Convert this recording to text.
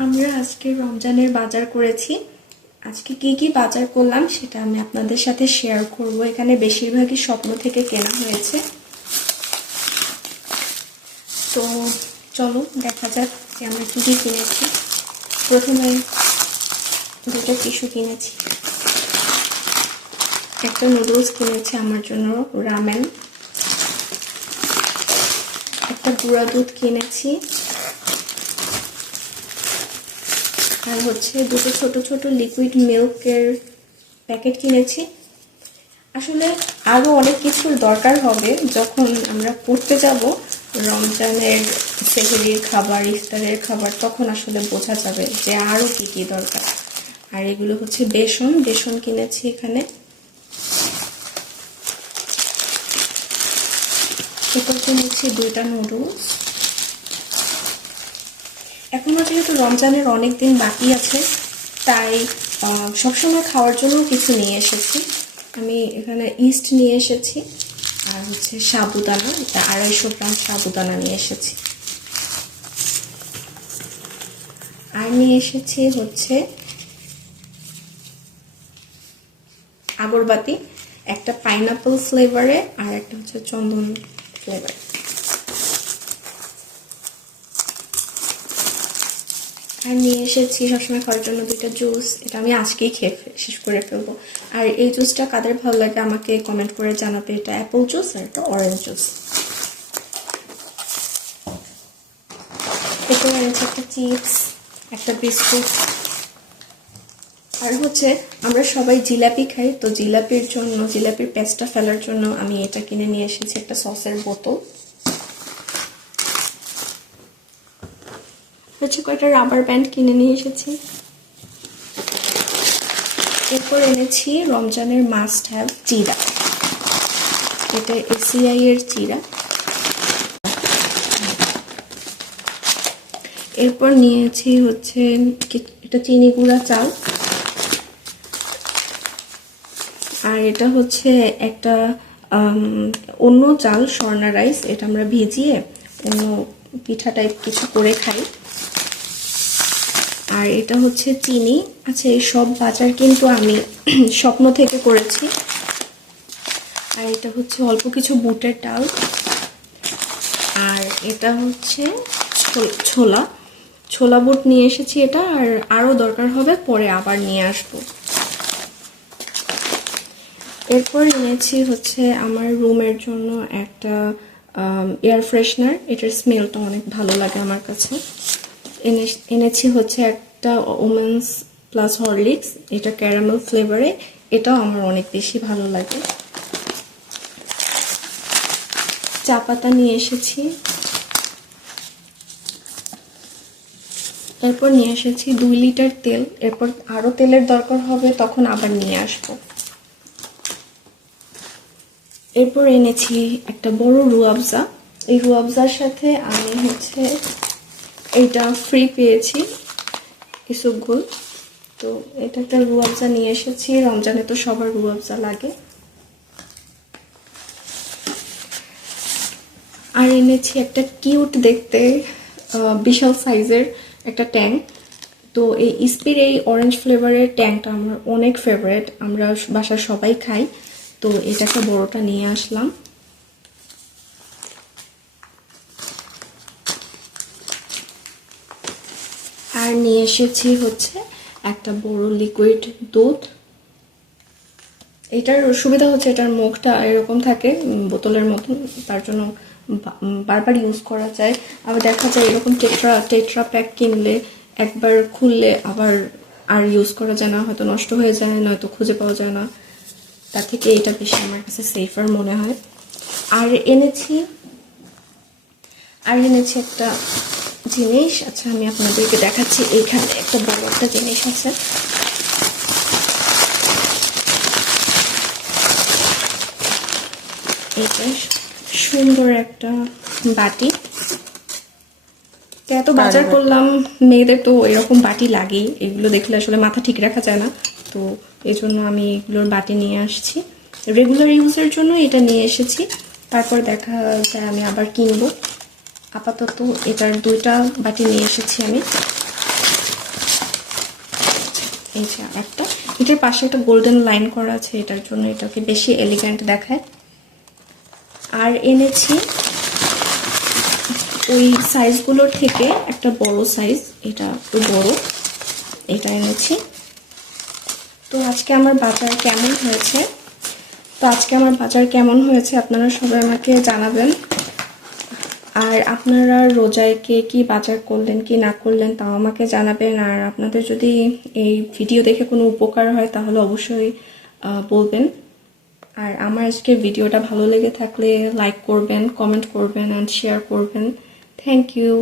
আমরা আজকে রমজানের বাজার করেছি। আজকে কি কি বাজার করলাম সেটা আমি আপনাদের সাথে শেয়ার করব। এখানে বেশিরভাগই স্বপ্ন থেকে কেনা হয়েছে। তো চলো দেখা যাক যে আমরা কি কি কিনেছি। প্রথমে দুটো টিস্যু কিনেছি, একটা নুডলস কিনেছি আমার জন্য, রামেন, একটা গুঁড়া দুধ কিনেছি, আর হচ্ছে দুটো ছোট ছোট লিকুইড মিল্কের প্যাকেট কিনেছি। আসলে আরও অনেক কিছুর দরকার হবে যখন আমরা পড়তে যাব রমজানের সেহরির খাবার, ইফতারের খাবার, তখন আসলে বোঝা যাবে যে আরও কী কী দরকার। আর এগুলো হচ্ছে বেসন কিনেছি এখানে। এরপর কিনেছি দুইটা নুডলস। এখনও যেহেতু রমজানের অনেক দিন বাকি আছে, তাই সবসময় খাওয়ার জন্য কিছু নিয়ে এসেছি। আমি এখানে ইস্ট নিয়ে এসেছি, আর হচ্ছে সাবুদানা, এটা 250 গ্রাম সাবুদানা নিয়ে এসেছি। আর নিয়ে এসেছি হচ্ছে আগরবাতি, একটা পাইনাপল ফ্লেভারে আর একটা হচ্ছে চন্দন ফ্লেভার। আর নিয়ে এসেছি সবসময় খাওয়ার জন্য দুইটা জুস। এটা আমি আজকেই খেয়ে শেষ করে ফেলবো। আর এই জুসটা কাদের ভালো লাগে আমাকে কমেন্ট করে জানাবে। এটা অ্যাপল জুস আর এটা অরেঞ্জ জুস। এরপর এনেছি একটা চিপস, একটা বিস্কুট, আর হচ্ছে আমরা সবাই জিলাপি খাই, তো জিলাপির পেস্টটা ফেলার জন্য আমি এটা কিনে নিয়ে এসেছি, একটা সসের বোতল। হচ্ছে কয়েকটা রাবার ব্যান্ড কিনে নিয়ে এসেছি। এরপর এনেছি রমজানের মাস্ট হ্যাভ চিড়া, এটা এসিআই এর চিড়া। এরপর নিয়েছি হচ্ছে এটা চিনি গুঁড়া চাল, আর এটা হচ্ছে একটা অন্য চাল, স্বর্ণা রাইস, এটা আমরা ভিজিয়ে অন্য পিঠা টাইপ কিছু করে খাই। আর এটা হচ্ছে চিনি। আচ্ছা, এই সব বাজার কিন্তু আমি স্বপ্ন থেকে করেছি। আর এটা হচ্ছে অল্প কিছু বুটের ডাল, আর এটা হচ্ছে ছোলা বুট নিয়ে এসেছি এটা, আর আরও দরকার হবে পরে আবার নিয়ে আসবো। এরপর এনেছি হচ্ছে আমার রুমের জন্য একটা এয়ার ফ্রেশনার, এটার স্মেলটা অনেক ভালো লাগে আমার কাছে। এনেছি হচ্ছে একটা ওমেন্স প্লাস হরলিক্স, এটা ক্যারামেল ফ্লেভারে, এটাও আমার অনেক বেশি ভালো লাগে। চা পাতা নিয়ে এসেছি। এরপর নিয়ে এসেছি 2 লিটার তেল, এরপর আরও তেলের দরকার হবে তখন আবার নিয়ে আসবো। এরপর এনেছি একটা বড় রুয়াবজা। এই রুয়াবজার সাথে আমি হচ্ছে এইটা ফ্রি পেয়েছি, ইসুকগুল, তো এটা একটা রুয়াবজা নিয়ে এসেছি। রমজানে তো সবার রুয়াবজা লাগে। আর এনেছি একটা কিউট দেখতে বিশাল সাইজের একটা ট্যাঙ্ক। তো এই স্পির এই অরেঞ্জ ফ্লেভারের ট্যাঙ্কটা আমার অনেক ফেভারিট, আমরা বাসার সবাই খাই, তো এটাকে বড়টা নিয়ে আসলাম। আর নিয়ে এসেছি হচ্ছে একটা বড় লিকুইড দুধ। এটার সুবিধা হচ্ছে এটার মুখটা এরকম থাকে বোতলের মতন, তার জন্য বারবার ইউজ করা যায়। আবার দেখা যায় এরকম টেট্রা প্যাক কিনলে একবার খুললে আবার আর ইউজ করা যায় না, হয়তো নষ্ট হয়ে যায়, নয়তো খুঁজে পাওয়া যায় না। তার থেকে এটা বেশি আমার কাছে সেফার মনে হয়। আর এনেছি একটা জিনিস, আচ্ছা আমি আপনাদেরকে দেখাচ্ছি। এইখানে একটা বড় একটা জিনিস আছে, এটা সুন্দর একটা বাটি। এত বাজার করলাম, মেয়েদের তো এরকম বাটি লাগেই, এগুলো দেখলে আসলে মাথা ঠিক রাখা যায় না, তো এই জন্য আমি এগুলোর বাটি নিয়ে আসছি। রেগুলার ইউজের জন্য এটা নিয়ে এসেছি, তারপর দেখা যায় আমি আবার কিনবো। আপাতত এটার 2টা বাটি নিয়ে এসেছি আমি। এই যে একটা, এটার পাশে একটা গোল্ডেন লাইন করা আছে, এটার জন্য এটাকে বেশি এলিগেন্ট দেখায়। আর এনেছি ওই সাইজগুলোর থেকে একটা বড় সাইজ, এটা একটু বড়, এটা এনেছি। তো আজকে আমার বাজার কেমন হয়েছে আপনারা সবাই আমাকে জানাবেন। আর আপনারা রোজায় কে কি বাজার করলেন কি না করলেন তাও আমাকে জানাবেন। আর আপনাদের যদি এই ভিডিও দেখে কোনো উপকার হয় তাহলে অবশ্যই বলবেন। আর আমার আজকের ভিডিওটা ভালো লেগে থাকলে লাইক করবেন, কমেন্ট করবেন অ্যান্ড শেয়ার করবেন। Thank you.